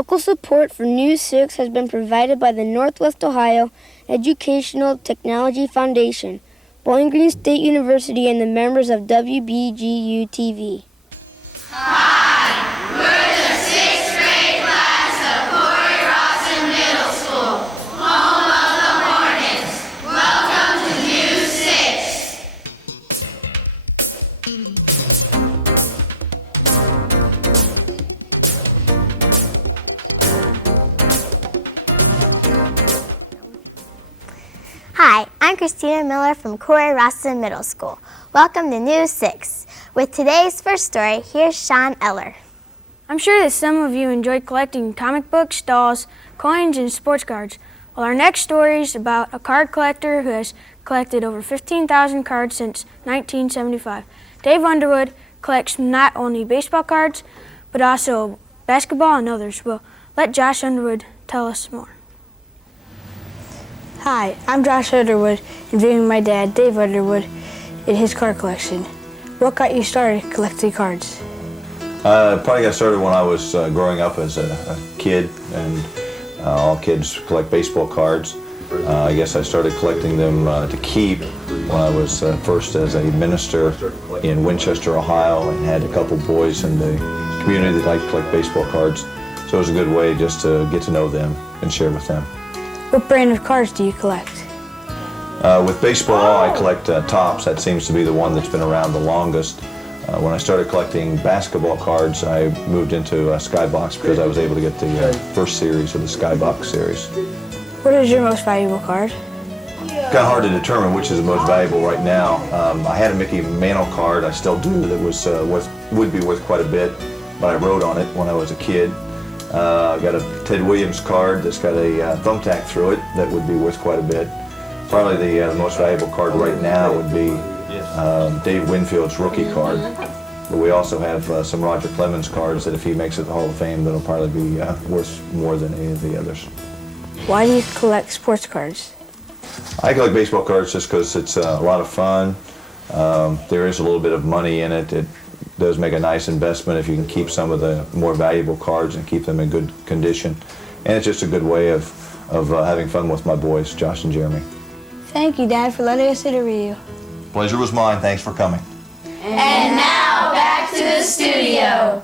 Local support for News 6 has been provided by the Northwest Ohio Educational Technology Foundation, Bowling Green State University, and the members of WBGU-TV. Hi, we're the 6th grade class of Cory, Rawson Middle School, home of the Hornets. Welcome to News 6. Hi, I'm Christina Miller from Cory, Rawson Middle School. Welcome to News 6. With today's first story, here's Sean Eller. I'm sure that some of you enjoy collecting comic books, dolls, coins, and sports cards. Well, our next story is about a card collector who has collected over 15,000 cards since 1975. Dave Underwood collects not only baseball cards, but also basketball and others. We'll let Josh Underwood tell us more. Hi, I'm Josh Underwood, interviewing my dad, Dave Underwood, in his card collection. What got you started collecting cards? Probably got started when I was growing up as a kid, and all kids collect baseball cards. I guess I started collecting them to keep when I was first as a minister in Winchester, Ohio, and had a couple boys in the community that liked to collect baseball cards. So it was a good way just to get to know them and share with them. What brand of cards do you collect? With baseball, I collect Topps. That seems to be the one that's been around the longest. When I started collecting basketball cards, I moved into Skybox because I was able to get the first series of the Skybox series. What is your most valuable card? Kind of hard to determine which is the most valuable right now. I had a Mickey Mantle card, I still do, that was would be worth quite a bit, but I wrote on it when I was a kid. I got a Ted Williams card that's got a thumbtack through it that would be worth quite a bit. Probably the most valuable card right now would be Dave Winfield's rookie card. But we also have some Roger Clemens cards that if he makes it to the Hall of Fame, that'll probably be worth more than any of the others. Why do you collect sports cards? I collect baseball cards just because it's a lot of fun. There is a little bit of money in it. It does make a nice investment if you can keep some of the more valuable cards and keep them in good condition. And it's just a good way of having fun with my boys, Josh and Jeremy. Thank you, Dad, for letting us interview you. Pleasure was mine. Thanks for coming. And now back to the studio.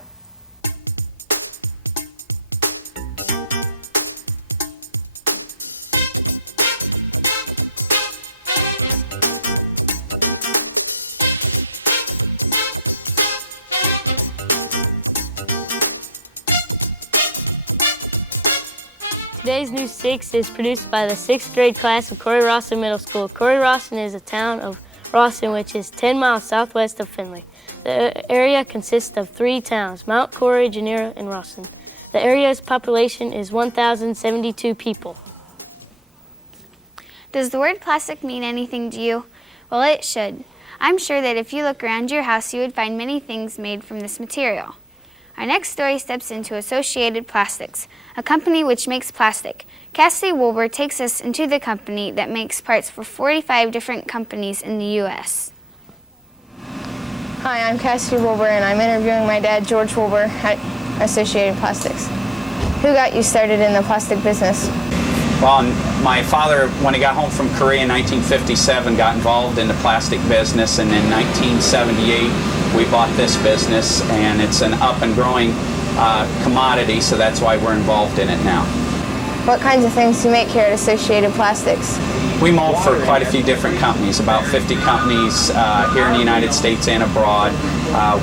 Today's News 6 is produced by the 6th grade class of Cory Rawson Middle School. Cory Rawson is a town of Rawson, which is 10 miles southwest of Findlay. The area consists of 3 towns, Mount Cory, Genera, and Rawson. The area's population is 1,072 people. Does the word plastic mean anything to you? Well, it should. I'm sure that if you look around your house, you would find many things made from this material. Our next story steps into Associated Plastics, a company which makes plastic. Cassidy Wilbur takes us into the company that makes parts for 45 different companies in the U.S. Hi, I'm Cassidy Wilbur, and I'm interviewing my dad, George Wilbur, at Associated Plastics. Who got you started in the plastic business? Well, my father, when he got home from Korea in 1957, got involved in the plastic business, and in 1978, we bought this business, and it's an up and growing commodity, so that's why we're involved in it now. What kinds of things do you make here at Associated Plastics? We mold for quite a few different companies, about 50 companies here in the United States and abroad.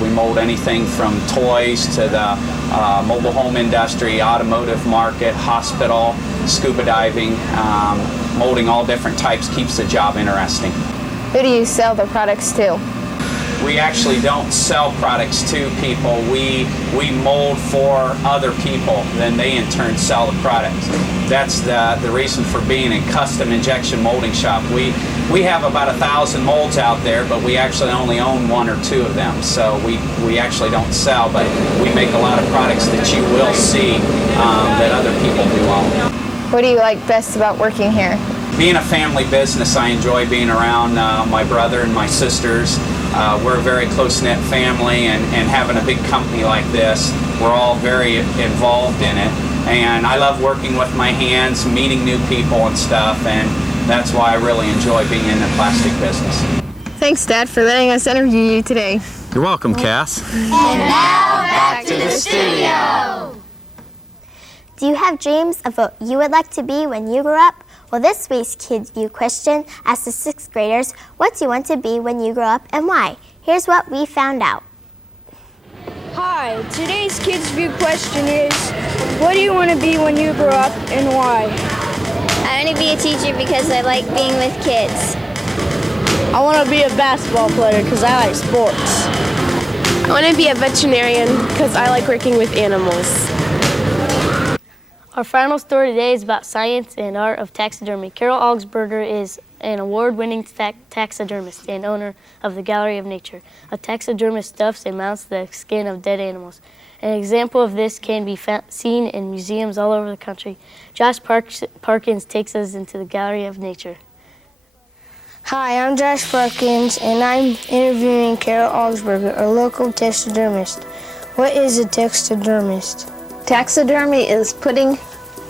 We mold anything from toys to the mobile home industry, automotive market, hospital, scuba diving. Molding all different types keeps the job interesting. Who do you sell the products to? We actually don't sell products to people. We mold for other people, then they in turn sell the products. That's the reason for being a custom injection molding shop. We have about 1,000 molds out there, but we actually only own 1 or 2 of them. So we actually don't sell, but we make a lot of products that you will see that other people do own. What do you like best about working here? Being a family business, I enjoy being around my brother and my sisters. We're a very close-knit family, and having a big company like this, we're all very involved in it. And I love working with my hands, meeting new people and stuff, and that's why I really enjoy being in the plastic business. Thanks, Dad, for letting us interview you today. You're welcome, Cass. And now back to the studio. Do you have dreams of what you would like to be when you grow up? Well, this week's Kids View question asked the 6th graders, what do you want to be when you grow up and why? Here's what we found out. Hi, today's Kids View question is, what do you want to be when you grow up and why? I want to be a teacher because I like being with kids. I want to be a basketball player because I like sports. I want to be a veterinarian because I like working with animals. Our final story today is about science and art of taxidermy. Carol Augsburger is an award-winning taxidermist and owner of the Gallery of Nature. A taxidermist stuffs and mounts the skin of dead animals. An example of this can be seen in museums all over the country. Josh Parkins takes us into the Gallery of Nature. Hi, I'm Josh Parkins, and I'm interviewing Carol Augsburger, a local taxidermist. What is a taxidermist? Taxidermy is putting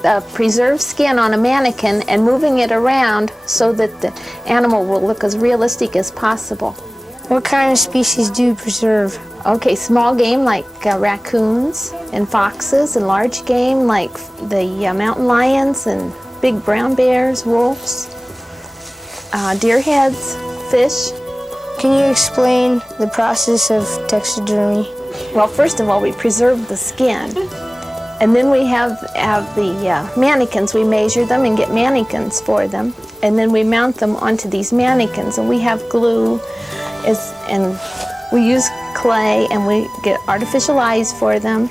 the preserved skin on a mannequin and moving it around so that the animal will look as realistic as possible. What kind of species do you preserve? Okay, small game like raccoons and foxes, and large game like the mountain lions and big brown bears, wolves, deer heads, fish. Can you explain the process of taxidermy? Well, first of all, we preserve the skin. And then we have the mannequins. We measure them and get mannequins for them. And then we mount them onto these mannequins. And we have glue, and we use clay, and we get artificial eyes for them.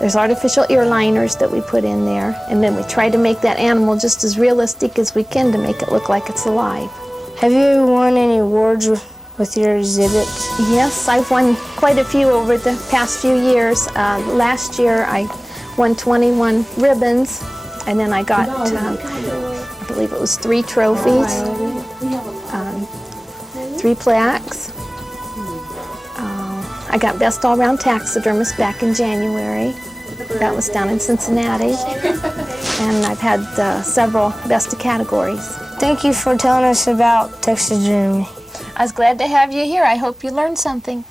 There's artificial ear liners that we put in there. And then we try to make that animal just as realistic as we can to make it look like it's alive. Have you won any awards with your exhibits? Yes, I've won quite a few over the past few years. Last year I won 21 ribbons, and then I got, I believe it was 3 trophies, 3 plaques. I got Best All-Round Taxidermist back in January. That was down in Cincinnati. And I've had several Best of categories. Thank you for telling us about taxidermy. I was glad to have you here. I hope you learned something.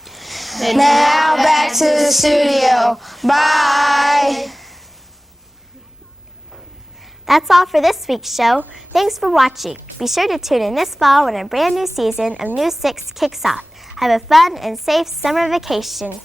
And now back to the studio. Bye. That's all for this week's show. Thanks for watching. Be sure to tune in this fall when a brand new season of News 6 kicks off. Have a fun and safe summer vacation.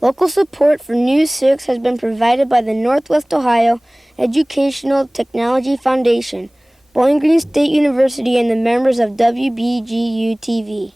Local support for News 6 has been provided by the Northwest Ohio Educational Technology Foundation, Bowling Green State University, and the members of WBGU-TV.